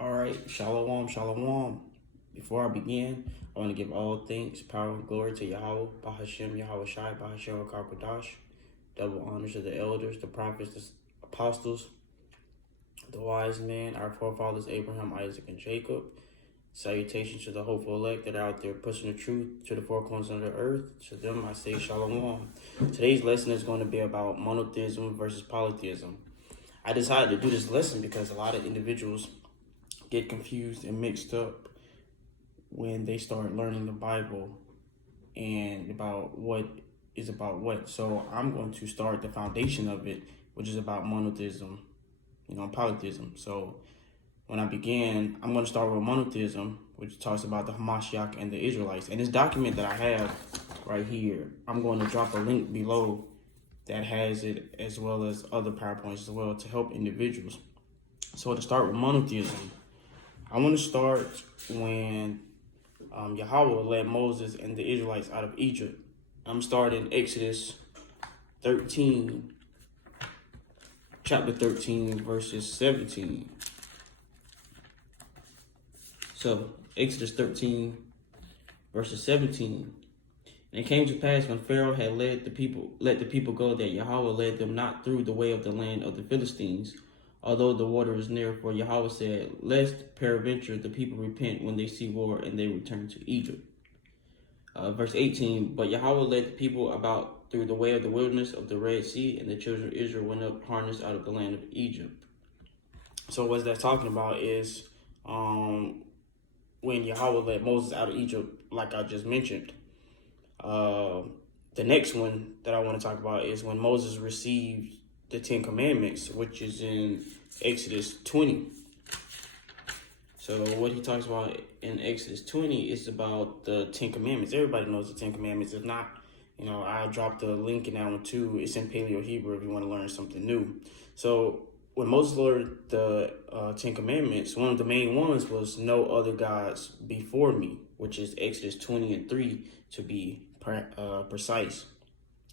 All right, shalom, shalom. Before I begin, I want to give all thanks, power, and glory to Yahweh, Bahashem, Yahweh Shai, Bahashem, Kakodash. Double honors to the elders, the prophets, the apostles, the wise men, our forefathers, Abraham, Isaac, and Jacob. Salutations to the hopeful elect that are out there pushing the truth to the four corners of the earth. To them, I say shalom. Today's lesson is going to be about monotheism versus polytheism. I decided to do this lesson because a lot of individuals get confused and mixed up when they start learning the Bible and about what is about what. So I'm going to start the foundation of it, which is about monotheism, polytheism. So when I begin, I'm going to start with monotheism, which talks about the Hamashiach and the Israelites. And this document that I have right here, I'm going to drop a link below that has it, as well as other PowerPoints as well, to help individuals. So to start with monotheism, I want to start when Yahweh led Moses and the Israelites out of Egypt. I'm starting Exodus 13, chapter 13, verses 17. So, Exodus 13, verses 17. And it came to pass when Pharaoh had let the people go, that Yahweh led them not through the way of the land of the Philistines, although the water was near. For Yahweh said, lest peradventure the people repent when they see war, and they return to Egypt. Verse 18, but Yahweh led the people about through the way of the wilderness of the Red Sea, and the children of Israel went up harnessed out of the land of Egypt. So what that's talking about is when Yahweh led Moses out of Egypt, like I just mentioned. The next one that I want to talk about is when Moses received the 10 Commandments, which is in Exodus 20. So what he talks about in Exodus 20 is about the 10 Commandments. Everybody knows the 10 Commandments. If not, I'll drop the link in that one too. It's in Paleo Hebrew if you want to learn something new. So when Moses learned the 10 Commandments, one of the main ones was no other gods before me, which is Exodus 20 and 3 to be precise.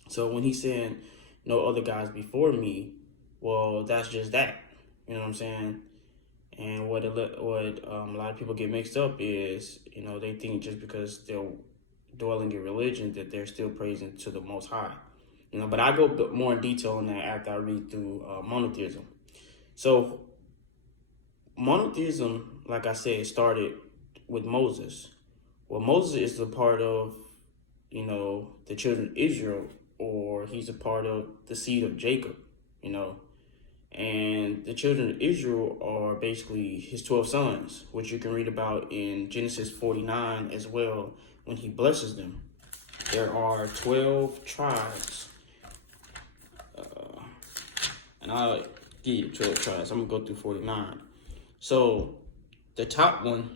So when he's saying no other gods before me, well, that's just that. You know what I'm saying? And what a lot of people get mixed up is, they think just because they're dwelling in religion that they're still praising to the Most High. But I go more in detail on that after I read through monotheism. So monotheism, like I said, started with Moses. Well, Moses is a part of, the children of Israel, or he's a part of the seed of Jacob, and the children of Israel are basically his 12 sons, which you can read about in Genesis 49 as well, when he blesses them. There are 12 tribes, and I'll give you 12 tribes. I'm going to go through 49. So the top one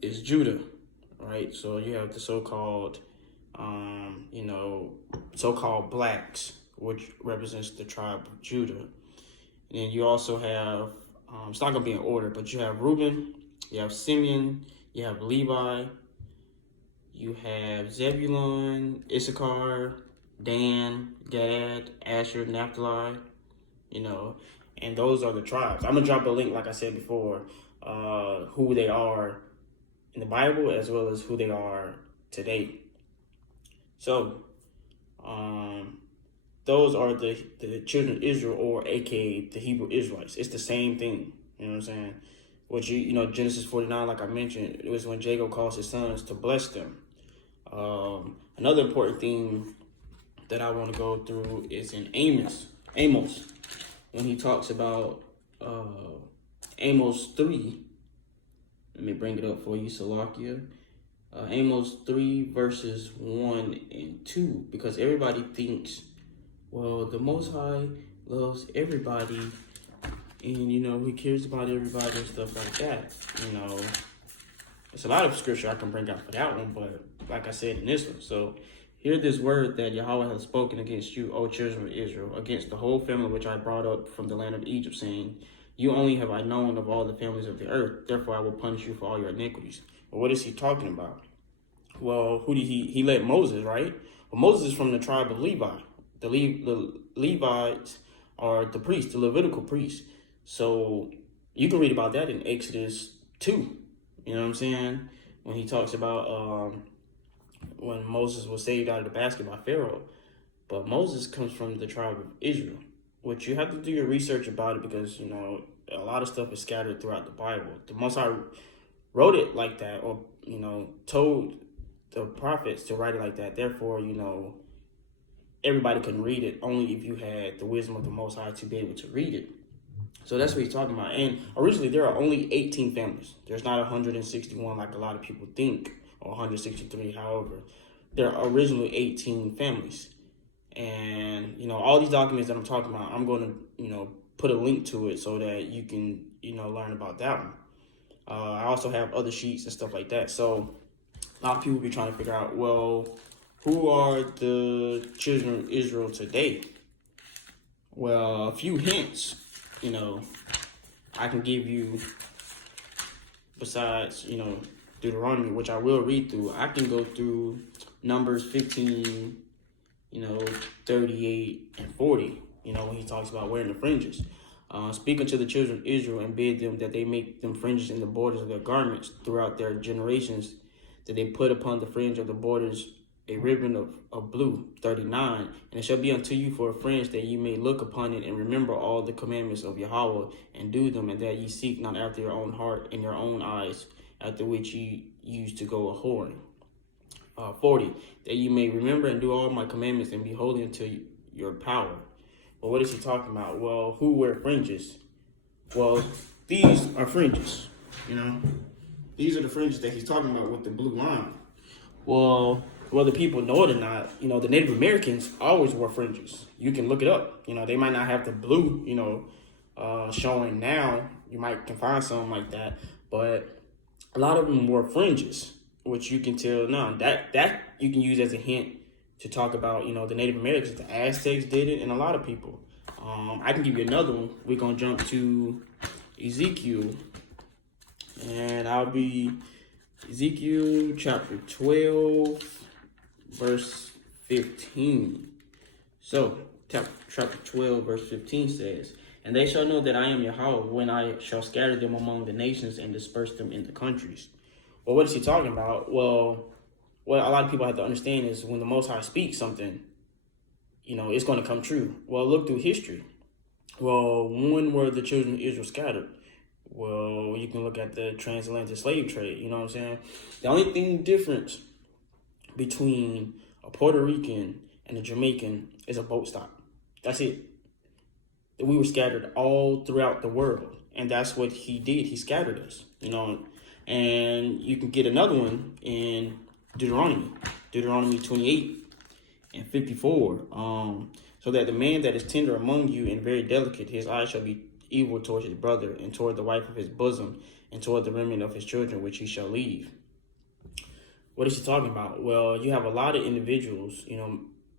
is Judah, right? So you have the so-called blacks, which represents the tribe of Judah. And then you also have, it's not going to be in order, but you have Reuben, you have Simeon, you have Levi, you have Zebulun, Issachar, Dan, Gad, Asher, Naphtali, and those are the tribes. I'm going to drop a link, like I said before, who they are in the Bible as well as who they are today. So, those are the children of Israel, or aka the Hebrew Israelites. It's the same thing, you know what I'm saying? Which, Genesis 49, like I mentioned, it was when Jacob calls his sons to bless them. Another important thing that I want to go through is in Amos, when he talks about Amos 3. Let me bring it up for you, Salakia. Amos 3 verses 1 and 2, because everybody thinks, well, the Most High loves everybody, and he cares about everybody and stuff like that. There's a lot of scripture I can bring out for that one, but like I said in this one, so hear this word that Yahweh has spoken against you, O children of Israel, against the whole family which I brought up from the land of Egypt, saying, you only have I known of all the families of the earth, therefore I will punish you for all your iniquities. Well, what is he talking about? Well, who did he led Moses, right? Well, Moses is from the tribe of Levi. The Levites are the priests, the Levitical priests. So You can read about that in Exodus 2. You know what I'm saying? When he talks about when Moses was saved out of the basket by Pharaoh. But Moses comes from the tribe of Israel, which you have to do your research about it because, a lot of stuff is scattered throughout the Bible. The Most High wrote it like that, or, told the prophets to write it like that. Therefore, everybody couldn't read it, only if you had the wisdom of the Most High to be able to read it. So that's what he's talking about. And originally, there are only 18 families. There's not 161 like a lot of people think, or 163, however. There are originally 18 families. And, all these documents that I'm talking about, I'm going to, put a link to it so that you can, learn about that one. I also have other sheets and stuff like that. So a lot of people be trying to figure out, well, who are the children of Israel today? Well, a few hints, I can give you besides, Deuteronomy, which I will read through. I can go through Numbers 15, 38 and 40, when he talks about wearing the fringes. Speak unto the children of Israel and bid them that they make them fringes in the borders of their garments throughout their generations, that they put upon the fringe of the borders a ribbon of blue. 39. And it shall be unto you for a fringe, that ye may look upon it and remember all the commandments of Yahweh and do them, and that ye seek not after your own heart and your own eyes, after which ye used to go a whoring. 40. That ye may remember and do all my commandments and be holy unto your power. Well, what is he talking about? Well, who wear fringes? Well, these are fringes, These are the fringes that he's talking about with the blue line. Well, whether people know it or not, the Native Americans always wore fringes. You can look it up. They might not have the blue, showing now. You might can find something like that. But a lot of them wore fringes, which you can tell now. That you can use as a hint to talk about, the Native Americans. The Aztecs did it, and a lot of people. I can give you another one. We're going to jump to Ezekiel. And I'll be Ezekiel chapter 12, verse 15. So, chapter 12, verse 15 says, and they shall know that I am Yahweh when I shall scatter them among the nations and disperse them in the countries. Well, what is he talking about? Well, what a lot of people have to understand is when the Most High speaks something, it's going to come true. Well, look through history. Well, when were the children of Israel scattered? Well, you can look at the transatlantic slave trade, you know what I'm saying? The only thing different between a Puerto Rican and a Jamaican is a boat stop. That's it. We were scattered all throughout the world, and that's what he did. He scattered us, And you can get another one in Deuteronomy 28 and 54. So that the man that is tender among you and very delicate, his eyes shall be evil toward his brother, and toward the wife of his bosom, and toward the remnant of his children, which he shall leave. What is he talking about? Well, you have a lot of individuals,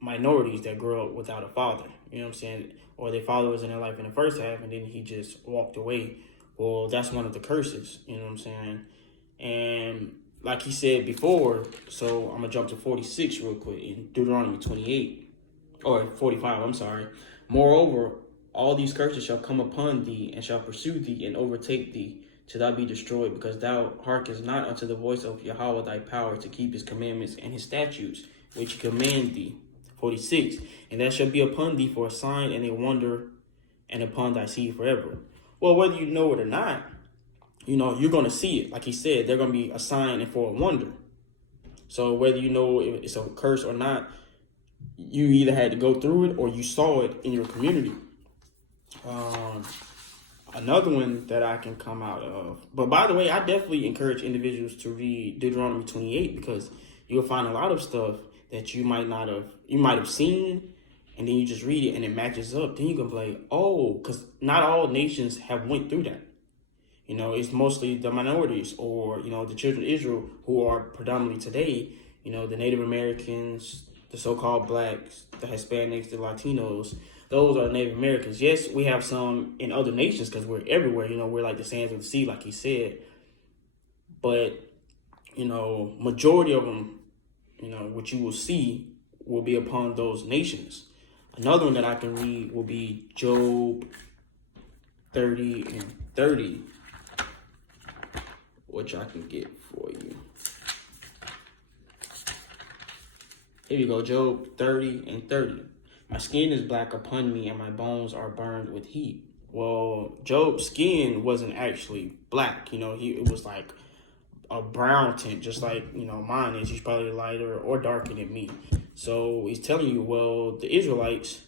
minorities that grow up without a father, you know what I'm saying? Or their father was in their life in the first half, and then he just walked away. Well, that's one of the curses, you know what I'm saying? And like he said before, so I'm going to jump to 46 real quick in Deuteronomy 28, or 45, I'm sorry. Moreover, all these curses shall come upon thee, and shall pursue thee, and overtake thee, till thou be destroyed, because thou hearkenest not unto the voice of Yahweh thy power, to keep his commandments and his statutes, which he command thee. 46. And that shall be upon thee for a sign and a wonder, and upon thy seed forever. Well, whether you know it or not, you're going to see it. Like he said, they're going to be a sign and for a wonder. So whether you know it's a curse or not, you either had to go through it or you saw it in your community. Another one that I can come out of. But by the way, I definitely encourage individuals to read Deuteronomy 28, because you'll find a lot of stuff that you might have seen, and then you just read it and it matches up. Then you can be like, oh, because not all nations have went through that. It's mostly the minorities, or, the children of Israel, who are predominantly today, the Native Americans, the so-called blacks, the Hispanics, the Latinos. Those are Native Americans. Yes, we have some in other nations because we're everywhere. We're like the sands of the sea, like he said. But, majority of them, what you will see will be upon those nations. Another one that I can read will be Job 30 and 30, which I can get for you. Here you go, Job 30 and 30. My skin is black upon me, and my bones are burned with heat. Well, Job's skin wasn't actually black. It was like a brown tint, just like, mine is. He's probably lighter or darker than me. So he's telling you, well, the Israelites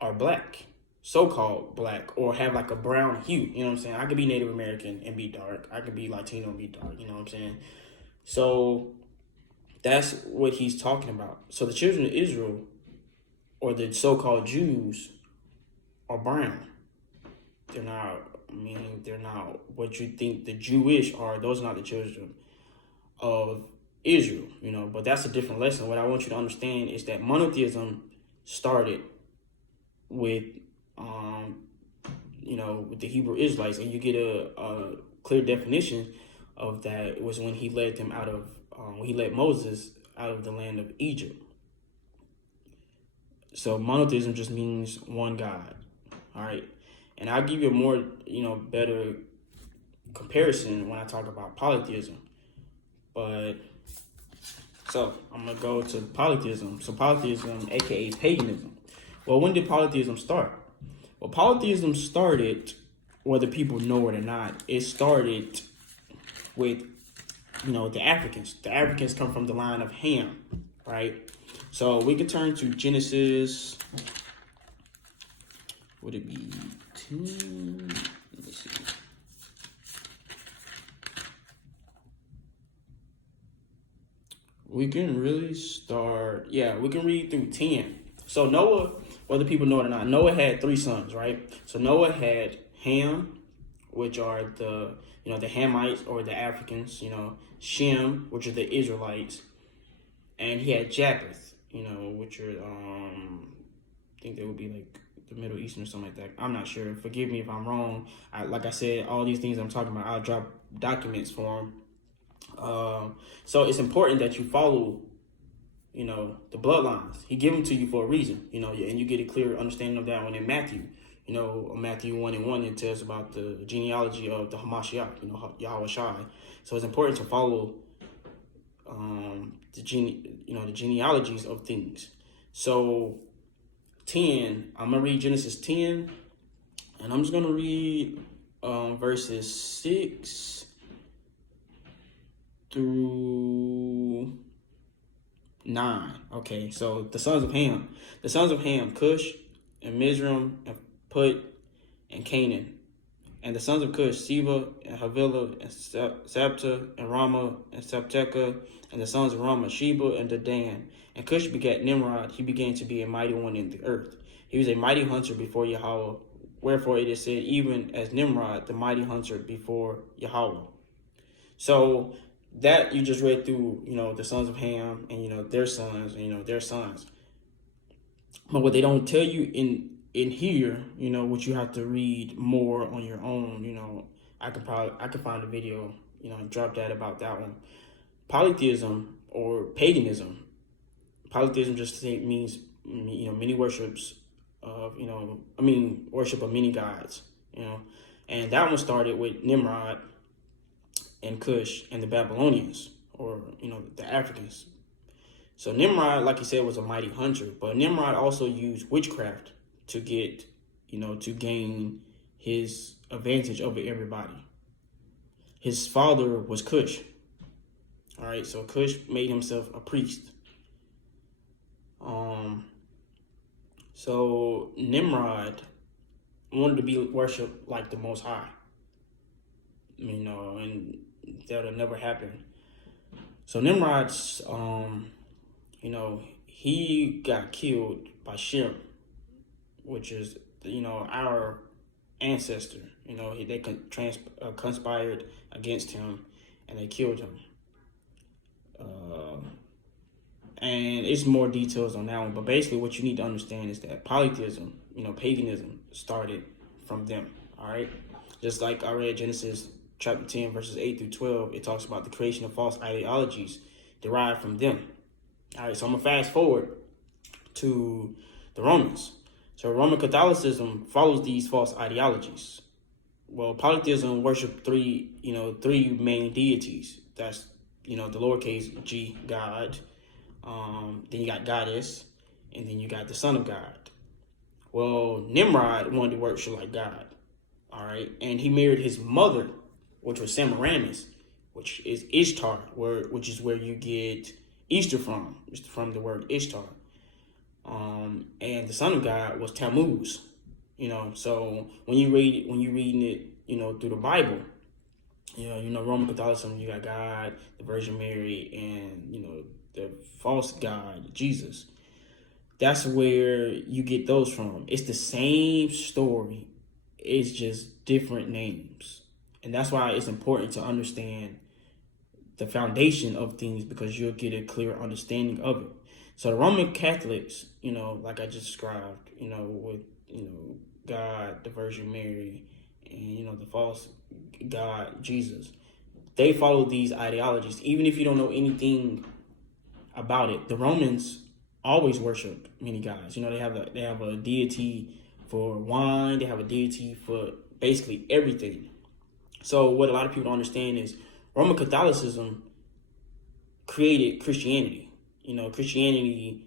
are black, so-called black, or have like a brown hue. You know what I'm saying? I could be Native American and be dark. I could be Latino and be dark. You know what I'm saying? So that's what he's talking about. So the children of Israel, or the so-called Jews, are brown. They're not what you think the Jewish are. Those are not the children of Israel, but that's a different lesson. What I want you to understand is that monotheism started with, with the Hebrew Israelites, and you get a clear definition of that. It was when he led them out of, when he led Moses out of the land of Egypt. So monotheism just means one God, all right? And I'll give you a more, better comparison when I talk about polytheism. But, so I'm going to go to polytheism. So polytheism, aka paganism. Well, when did polytheism start? Well, polytheism started, whether people know it or not, it started with, the Africans. The Africans come from the line of Ham, right? So we could turn to Genesis. Would it be 10? Let me see. We can really start. Yeah, we can read through 10. So Noah, whether people know it or not, Noah had 3 sons, right? So Noah had Ham, which are the Hamites or the Africans, Shem, which are the Israelites, and he had Japheth, which are, I think they would be like the Middle Eastern or something like that. I'm not sure. Forgive me if I'm wrong. Like I said, all these things I'm talking about, I'll drop documents for them. So it's important that you follow, the bloodlines. He gave them to you for a reason, and you get a clear understanding of that one in Matthew. Matthew 1:1, it tells about the genealogy of the Hamashiach, Yahweh Shai. So it's important to follow the genealogies of things. So 10, I'm gonna read Genesis 10, and I'm just gonna read verses 6 through 9. Okay, so the sons of Ham, Cush and Mizraim and Put and Canaan. And the sons of Cush, Seba and Havilah and Sabta and Ramah and Sabteca. And the sons of Ramah, Sheba and Dedan. And Cush begat Nimrod. He began to be a mighty one in the earth. He was a mighty hunter before Yahweh. Wherefore it is said, even as Nimrod, the mighty hunter before Yahweh. So that you just read through, the sons of Ham and, their sons and, their sons. But what they don't tell you in here, what you have to read more on your own, I could find a video, and drop that about that one. Polytheism or paganism. Polytheism just means, many worships of, worship of many gods, and that one started with Nimrod and Cush and the Babylonians, or, the Africans. So Nimrod, like you said, was a mighty hunter, but Nimrod also used witchcraft to get, to gain his advantage over everybody. His father was Cush. All right, so Cush made himself a priest. So Nimrod wanted to be worshipped like the Most High, and that'll never happen. So Nimrod's, he got killed by Shem, which is, our ancestor. They conspired against him, and they killed him. And it's more details on that one, but basically what you need to understand is that polytheism, paganism, started from them. All right, just like I read Genesis chapter 10 verses 8 through 12, it talks about the creation of false ideologies derived from them. All right, so I'm gonna fast forward to the Romans. So Roman Catholicism follows these false ideologies. Polytheism worship three main deities. That's, the lowercase g, God. Then you got goddess, and then you got the son of God. Well, Nimrod wanted to worship like God. All right. And he married his mother, which was Semiramis, which is Ishtar, which is where you get Easter from. It's from the word Ishtar. And the son of God was Tammuz. So when you're reading it, through the Bible, Roman Catholicism, you got God, the Virgin Mary, and the false God, Jesus. That's where you get those from. It's the same story. It's just different names. And that's why it's important to understand the foundation of things, because you'll get a clear understanding of it. So the Roman Catholics, like I just described, with, God, the Virgin Mary, and, the false God, Jesus, they follow these ideologies. Even if you don't know anything about it, the Romans always worship many gods. They have a deity for wine. They have a deity for basically everything. So what a lot of people don't understand is Roman Catholicism created Christianity. Christianity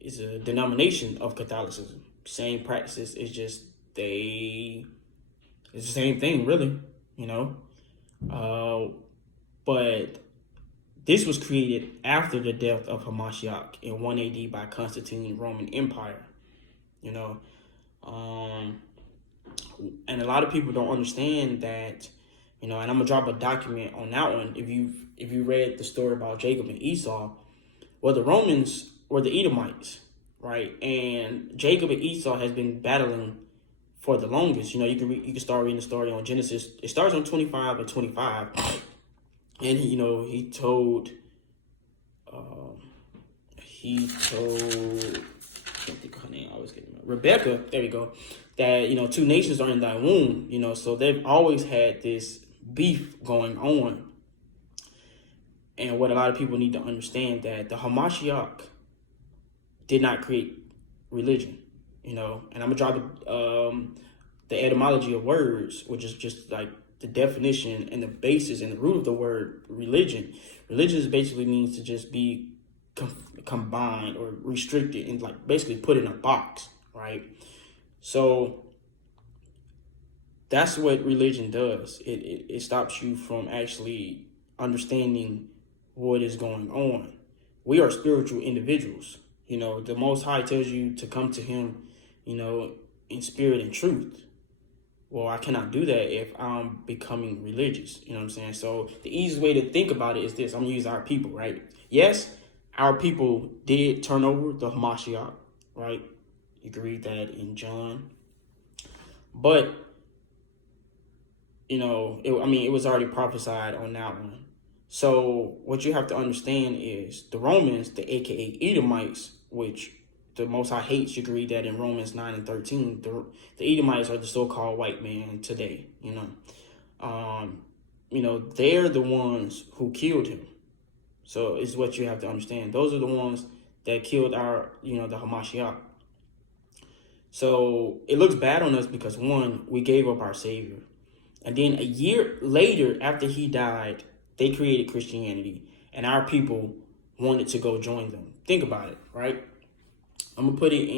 is a denomination of Catholicism. Same practices. It's just it's the same thing, really. But this was created after the death of Hamashiach in 1 AD by Constantine Roman Empire. And a lot of people don't understand that, and I'm gonna drop a document on that one. If you read the story about Jacob and Esau, well, the Romans were the Edomites, right? And Jacob and Esau has been battling for the longest. You can start reading the story on Genesis. It starts on 25 and 25, and he told I can't think of her name. I always get it. Rebecca. There we go. That two nations are in thy womb. So they've always had this beef going on. And what a lot of people need to understand, that the Hamashiach did not create religion. And I'm gonna drop the etymology of words, which is just like the definition and the basis and the root of the word religion. Religion basically means to just be combined or restricted and like basically put in a box, right? So that's what religion does. It stops you from actually understanding what is going on. We are spiritual individuals. The Most High tells you to come to him, in spirit and truth. Well, I cannot do that if I'm becoming religious. You know what I'm saying? So the easiest way to think about it is this. I'm going to use our people, right? Yes, our people did turn over the Hamashiach, right? You can read that in John. But, it was already prophesied on that one. So what you have to understand is the Romans, the AKA Edomites, which the Most High hates, you can read that in Romans 9 and 13. The Edomites are the so-called white man today, they're the ones who killed him. So it's what you have to understand. Those are the ones that killed our, the Hamashiach. So it looks bad on us because, one, we gave up our Savior. And then a year later, after he died, they created Christianity. And our people wanted to go join them. Think about it, right? I'm going to put it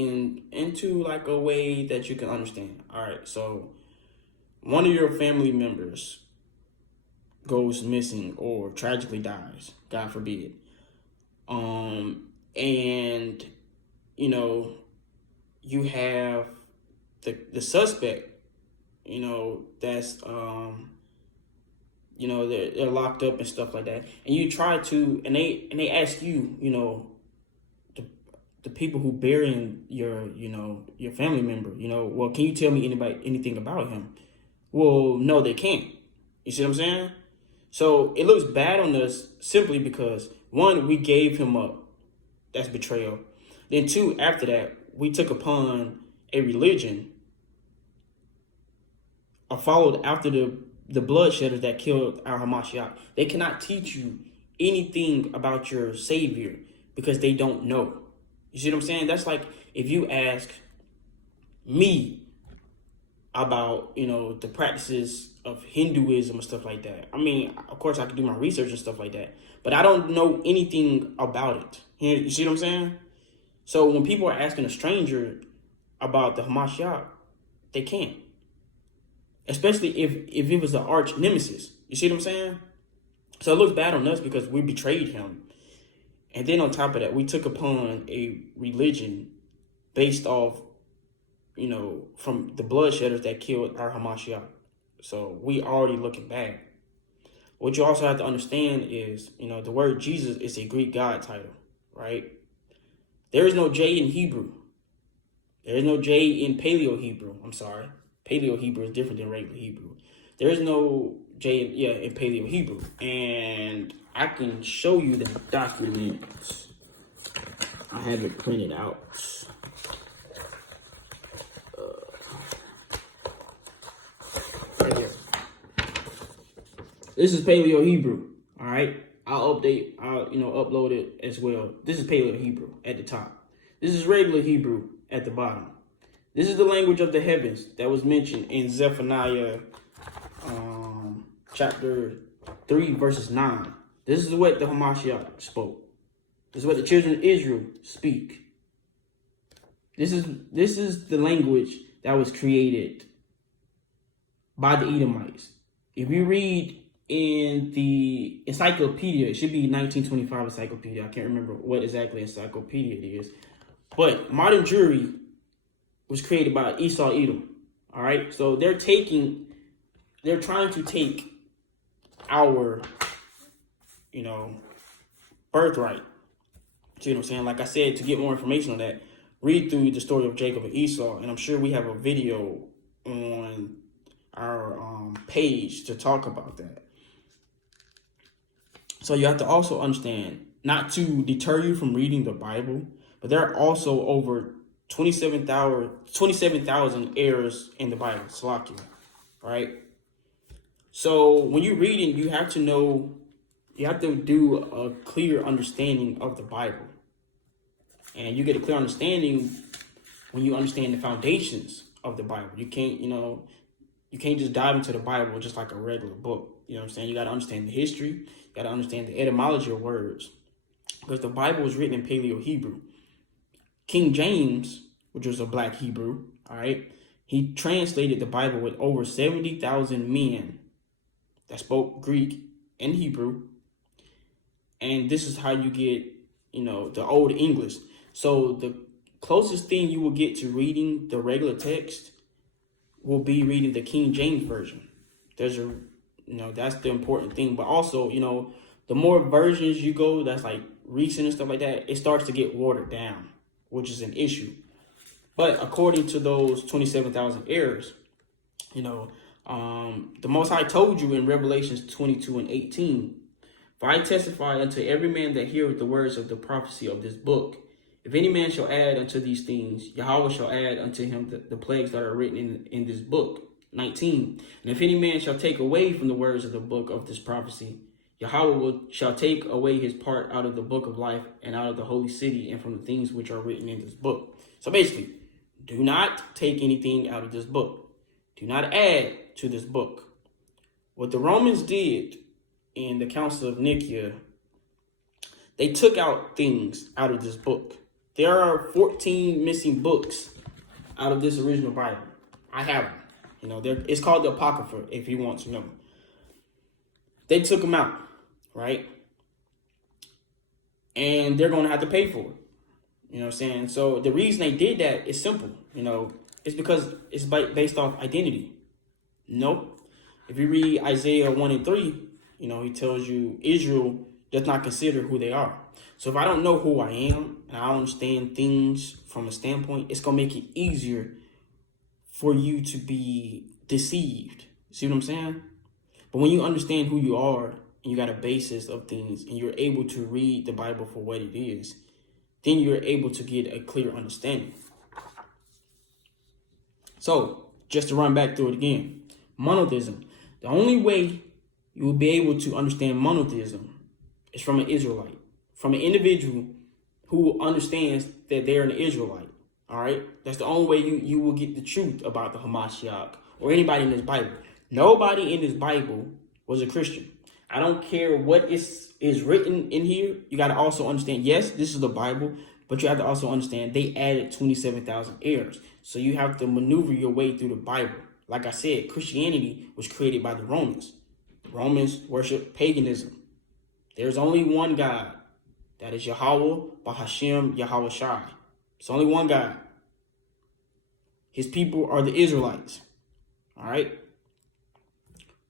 into like a way that you can understand. All right, so one of your family members goes missing or tragically dies, God forbid. And, you have the suspect, that's, they're locked up and stuff like that. And you try to, and they ask you, the people who burying your family member, well, can you tell me anything about him? Well, no, they can't. You see what I'm saying? So it looks bad on us simply because, one, we gave him up. That's betrayal. Then two, after that, we took upon a religion or followed after the bloodshedders that killed our Hamashiach. They cannot teach you anything about your Savior because they don't know. You see what I'm saying? That's like if you ask me, about, the practices of Hinduism and stuff like that. I mean, of course, I could do my research and stuff like that, but I don't know anything about it. You see what I'm saying? So when people are asking a stranger about the Hamashiach, they can't. Especially if it was an arch nemesis. You see what I'm saying? So it looks bad on us because we betrayed him. And then on top of that, we took upon a religion based off, from the bloodshedders that killed our Hamashiach. So we already looking bad. What you also have to understand is, the word Jesus is a Greek God title, right? There is no J in Hebrew. There is no J in Paleo Hebrew. I'm sorry. Paleo Hebrew is different than regular Hebrew. There is no J in Paleo Hebrew. And I can show you the document. I have it printed out. Right here. This is Paleo Hebrew. All right. I'll upload it as well. This is Paleo Hebrew at the top. This is regular Hebrew at the bottom. This is the language of the heavens that was mentioned in Zephaniah chapter 3, verses 9. This is what the Hamashiach spoke. This is what the children of Israel speak. This is the language that was created by the Edomites. If you read in the encyclopedia, it should be 1925 encyclopedia. I can't remember what exactly encyclopedia it is. But modern Jewry was created by Esau Edom. All right. So they're trying to take our, birthright. See what I'm saying? Like I said, to get more information on that, read through the story of Jacob and Esau. And I'm sure we have a video on our page to talk about that. So you have to also understand, not to deter you from reading the Bible, but there are also over 27,000 errors in the Bible, Salakia, right? So when you're reading, you have to do a clear understanding of the Bible. And you get a clear understanding when you understand the foundations of the Bible. You can't just dive into the Bible just like a regular book. You know what I'm saying? You got to understand the history. You got to understand the etymology of words. Because the Bible was written in Paleo Hebrew. King James, which was a black Hebrew, all right, he translated the Bible with over 70,000 men that spoke Greek and Hebrew. And this is how you get, the Old English. So the closest thing you will get to reading the regular text will be reading the King James Version. That's the important thing. But also, the more versions you go, that's like recent and stuff like that, it starts to get watered down, which is an issue. But according to those 27,000 errors, the Most High told you in Revelations 22:18, "For I testify unto every man that heareth the words of the prophecy of this book. If any man shall add unto these things, Yahweh shall add unto him the plagues that are written in this book." 19. "And if any man shall take away from the words of the book of this prophecy, Yahweh shall take away his part out of the book of life and out of the holy city and from the things which are written in this book." So basically, do not take anything out of this book. Do not add to this book. What the Romans did in the Council of Nicaea, they took out things out of this book. There are 14 missing books out of this original Bible. I have them. It's called the Apocrypha, if you want to know. They took them out, right? And they're going to have to pay for it. You know what I'm saying? So the reason they did that is simple. It's because it's based off identity. Nope. If you read Isaiah 1:3, he tells you Israel does not consider who they are. So if I don't know who I am and I don't understand things from a standpoint, it's going to make it easier for you to be deceived. See what I'm saying? But when you understand who you are and you got a basis of things and you're able to read the Bible for what it is, then you're able to get a clear understanding. So just to run back through it again, monotheism. The only way you will be able to understand monotheism is from an Israelite, from an individual who understands that they're an Israelite. All right, that's the only way you will get the truth about the Hamashiach or anybody in this Bible. Nobody in this Bible was a Christian. I don't care what is written in here. You got to also understand, yes, this is the Bible, but you have to also understand they added 27,000 errors. So you have to maneuver your way through the Bible. Like I said, Christianity was created by the Romans. The Romans worship paganism. There's only one God. That is Yahweh, Bahashem, Yahweh Shai. It's only one God. His people are the Israelites. All right?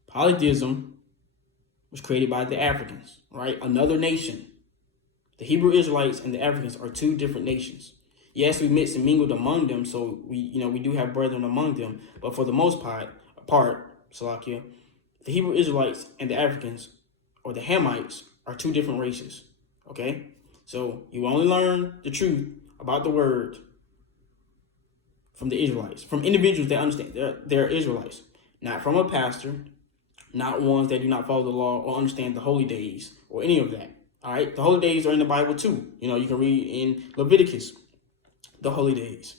Polytheism was created by the Africans, right? Another nation. The Hebrew Israelites and the Africans are two different nations. Yes, we mixed and mingled among them, so we do have brethren among them, but for the most part, Salakia, the Hebrew Israelites and the Africans, or the Hamites, are two different races. Okay? So you only learn the truth about the word from the Israelites, from individuals that understand they're Israelites, not from a pastor, not ones that do not follow the law or understand the holy days or any of that. All right, the holy days are in the Bible too. You can read in Leviticus the holy days.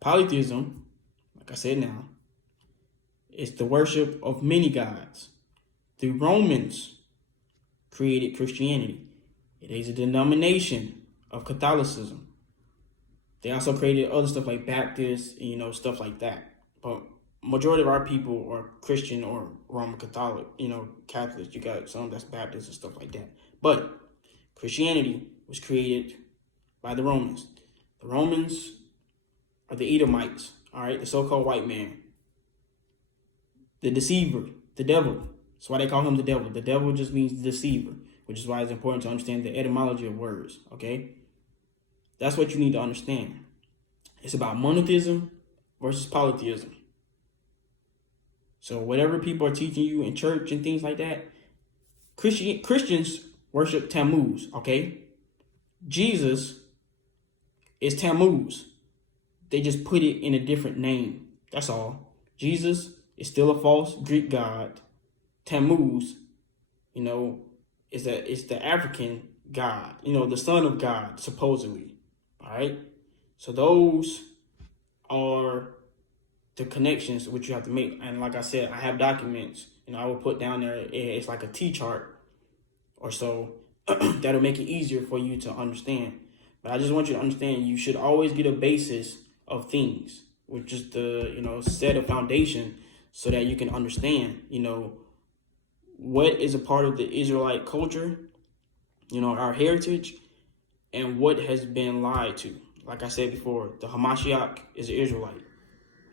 Polytheism, like I said now, is the worship of many gods. The Romans created Christianity. It is a denomination of Catholicism. They also created other stuff like Baptists, stuff like that. But majority of our people are Christian or Roman Catholic, Catholics. You got some that's Baptist and stuff like that. But Christianity was created by the Romans. The Romans are the Edomites, all right, the so-called white man, the deceiver, the devil. That's why they call him the devil. The devil just means deceiver, which is why it's important to understand the etymology of words, okay? That's what you need to understand. It's about monotheism versus polytheism. So whatever people are teaching you in church and things like that, Christians worship Tammuz, okay? Jesus is Tammuz. They just put it in a different name. That's all. Jesus is still a false Greek god. Tammuz, is the African god, the son of God, supposedly. All right. So those are the connections which you have to make. And like I said, I have documents, I will put down there. It's like a T-chart or so that'll make it easier for you to understand. But I just want you to understand you should always get a basis of things, which is the, set a foundation so that you can understand, what is a part of the Israelite culture, our heritage, and what has been lied to. Like I said before, the Hamashiach is an Israelite.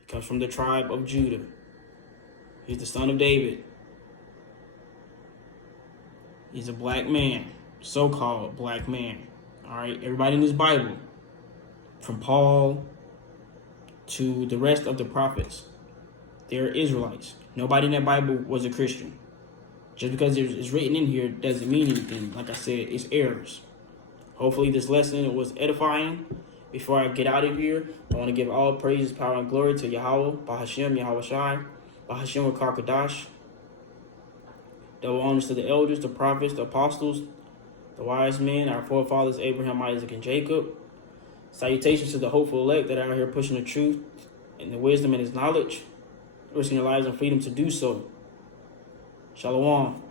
He comes from the tribe of Judah. He's the son of David. He's a black man, so-called black man. All right, everybody in this Bible, from Paul to the rest of the prophets, they're Israelites. Nobody in that Bible was a Christian. Just because it's written in here doesn't mean anything. Like I said, it's errors. Hopefully this lesson was edifying. Before I get out of here, I want to give all praises, power, and glory to Yahweh, Bahashem, Yahweh Shai, Bahashem Karkadash. Double honors to the elders, the prophets, the apostles, the wise men, our forefathers, Abraham, Isaac, and Jacob. Salutations to the hopeful elect that are out here pushing the truth and the wisdom and his knowledge, risking their lives and freedom to do so. Shalom.